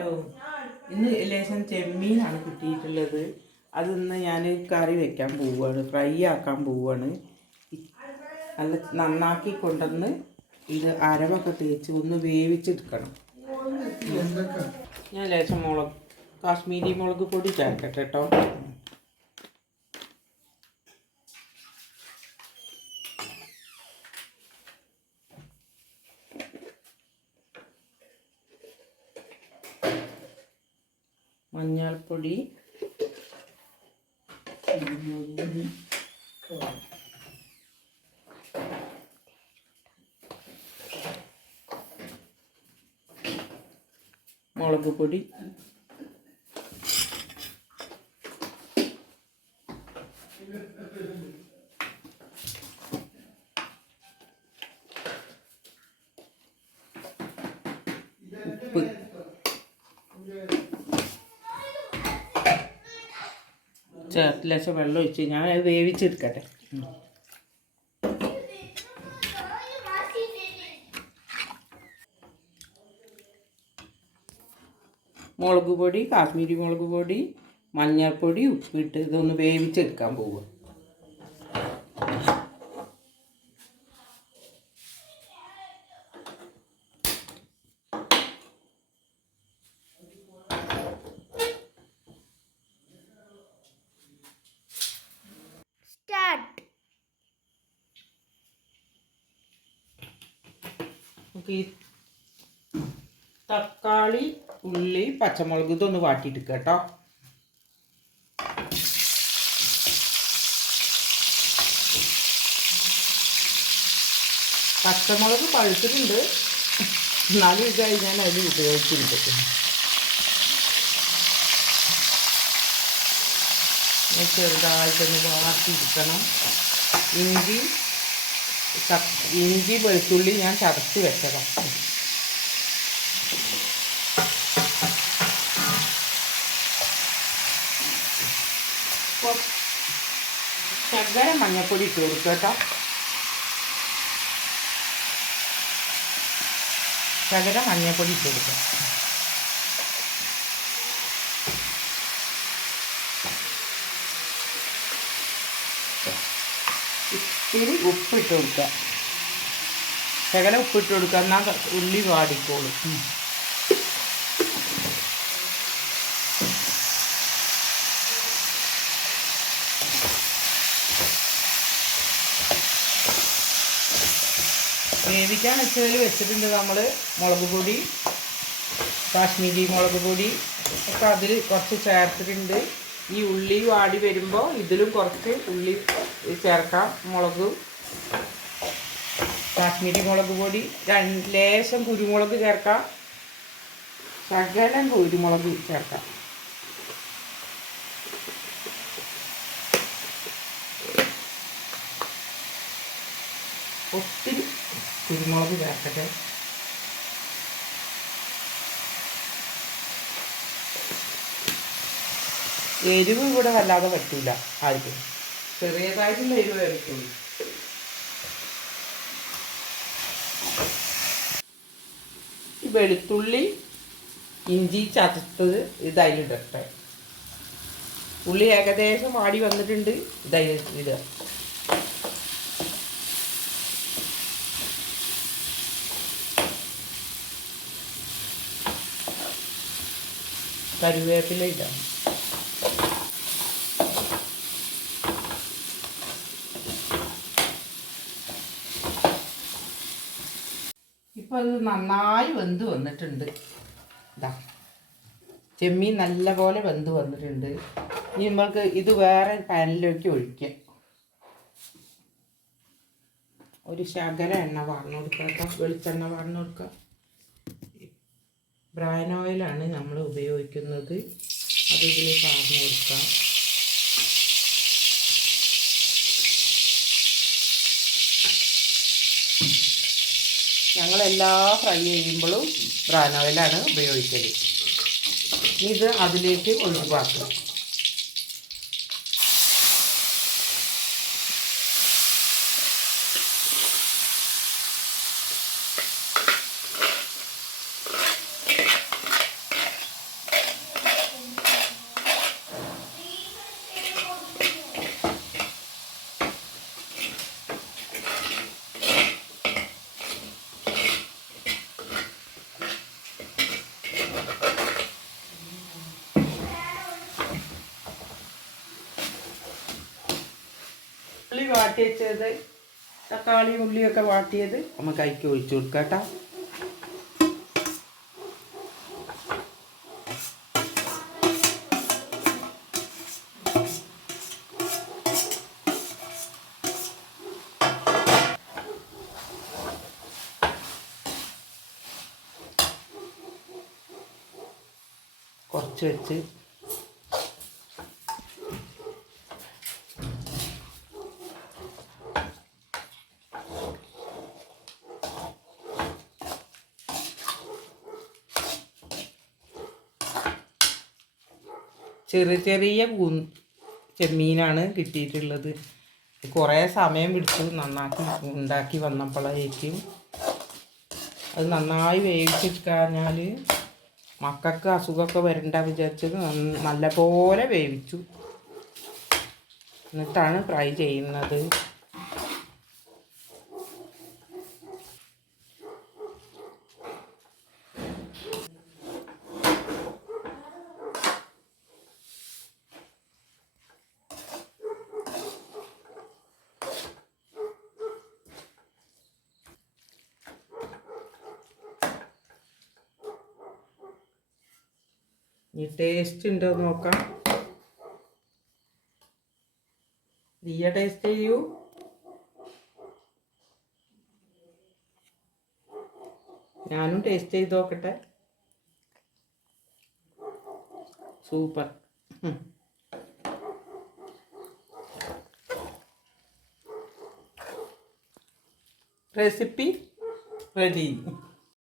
Hello, ഇന്ന് ലേശം ചെമ്മീനാണ് കിട്ടിയിട്ടുള്ളത്. അതിന്ന് ഞാൻ കറി വെക്കാൻ പോവുകയാണ്, ഫ്രൈ ആക്കാൻ പോവുകയാണ്. നല്ല നന്നാക്കി കൊണ്ടുവന്ന് ഇത് അരവൊക്കെ തേച്ച് ഒന്ന് വേവിച്ചെടുക്കണം. ഞാൻ ലേശം കാശ്മീരി മുളക് പൊടി ചേർക്കട്ടെ കേട്ടോ. മഞ്ഞൾപ്പൊടി, മുളക് പൊടി, ഉപ്പ്, ലേശം വെള്ളം ഒഴിച്ച് ഞാൻ അത് വേവിച്ചെടുക്കട്ടെ. മുളക് പൊടി, കാശ്മീരി മുളക് പൊടി, മഞ്ഞൾപ്പൊടി, ഉപ്പിട്ട് ഇതൊന്ന് വേവിച്ചെടുക്കാൻ പോവുക. നമുക്ക് ഈ തക്കാളി, ഉള്ളി, പച്ചമുളക് ഇതൊന്ന് വാട്ടിയെടുക്കുക കേട്ടോ. പച്ചമുളക് പഴുത്തിട്ടുണ്ട്, എന്നാലും ഇതായി ഞാൻ അതിൽ ഉപയോഗിച്ചിട്ടുണ്ട്. ചെറുതായിട്ടൊന്ന് വാട്ടിയെടുക്കണം. ഇഞ്ചി വെളുത്തുള്ളി ഞാൻ ചതച്ച് വെച്ചതാണ്. ശകലം മഞ്ഞൾപ്പൊടി ഇട്ട് കൊടുക്കുക കേട്ടോ. ശകലം മഞ്ഞൾപ്പൊടി ഇട്ട് കൊടുക്കുക. ഇത്തിരി ഉപ്പിട്ട് കൊടുക്കുക. ശകലം ഉപ്പിട്ട് കൊടുക്കുക, എന്നാൽ ഉള്ളി വാടിക്കോളും. വേവിക്കാൻ വെച്ചിട്ടുണ്ട് നമ്മൾ മുളക് പൊടി, കാശ്മീരി മുളക് പൊടി ഒക്കെ അതിൽ കുറച്ച് ചേർത്തിട്ടുണ്ട്. ഈ ഉള്ളി വാടി വരുമ്പോൾ ഇതിലും കുറച്ച് ഉള്ളി ചേർക്കാം. മുളകും കാശ്മീരി മുളക് പൊടി, ലേശം കുരുമുളക് ചേർക്കാം, ശകലം കുരുമുളക് ചേർക്കാം. ഒത്തിരി കുരുമുളക് ചേർക്കട്ടെ. എരിവ് ഇവിടെ വല്ലാതെ പറ്റില്ല ആർക്കും, ചെറിയതായിട്ടുള്ള എരിവ് ആയിരിക്കുള്ളൂ. ഈ വെളുത്തുള്ളി, ഇഞ്ചി ചതച്ചത് ഇതായിലിടട്ടെ. ഉള്ളി ഏകദേശം വാടി വന്നിട്ടുണ്ട്, ഇടുക. കറിവേപ്പില ഇടാം. ഇപ്പം അത് നന്നായി വെന്ത് വന്നിട്ടുണ്ട്. ഇതാ ചെമ്മീൻ നല്ലപോലെ വെന്ത് വന്നിട്ടുണ്ട്. ഇനി നമ്മൾക്ക് ഇത് വേറെ പാനിലേക്ക് ഒഴിക്കാം. ഒരു ശകല എണ്ണ വാർന്നു കൊടുക്കാം, വെളിച്ചെണ്ണ വാർന്നു കൊടുക്കാം. ബ്രാൻ ഓയിലാണ് നമ്മൾ ഉപയോഗിക്കുന്നത്, അത് ഇതിൽ പാർന്നു കൊടുക്കാം. ഞങ്ങളെല്ലാ ഫ്രൈ ചെയ്യുമ്പോഴും ബ്രാൻ ഓയിലാണ് ഉപയോഗിക്കൽ. ഇത് അതിലേക്ക് ഒഴിവാക്കുക. ഉള്ളി വാട്ടി വെച്ചത്, തക്കാളി ഉള്ളിയൊക്കെ വാട്ടിയത് നമുക്ക് അതിലേക്ക് ഒഴിച്ചു കൊടുക്കാം കേട്ടോ. കുറച്ച് വെച്ച് ചെറിയ ചെറിയ ചെമ്മീനാണ് കിട്ടിയിട്ടുള്ളത്. കുറേ സമയം പിടിച്ചു നന്നാക്കി ഉണ്ടാക്കി വന്നപ്പോഴേക്കും. അത് നന്നായി വേവിച്ച് കഴിഞ്ഞാൽ മക്കൾക്ക് അസുഖമൊക്കെ വരണ്ട വിചാരിച്ചത് നല്ലപോലെ വേവിച്ചു. എന്നിട്ടാണ് ഫ്രൈ ചെയ്യുന്നത്. ഈ ടേസ്റ്റ് ഉണ്ടോ നോക്കാം. ദിയ ടേസ്റ്റ് ചെയ്യൂ. ഞാനും ടേസ്റ്റ് ചെയ്ത് നോക്കട്ടെ. സൂപ്പർ. Recipe ready.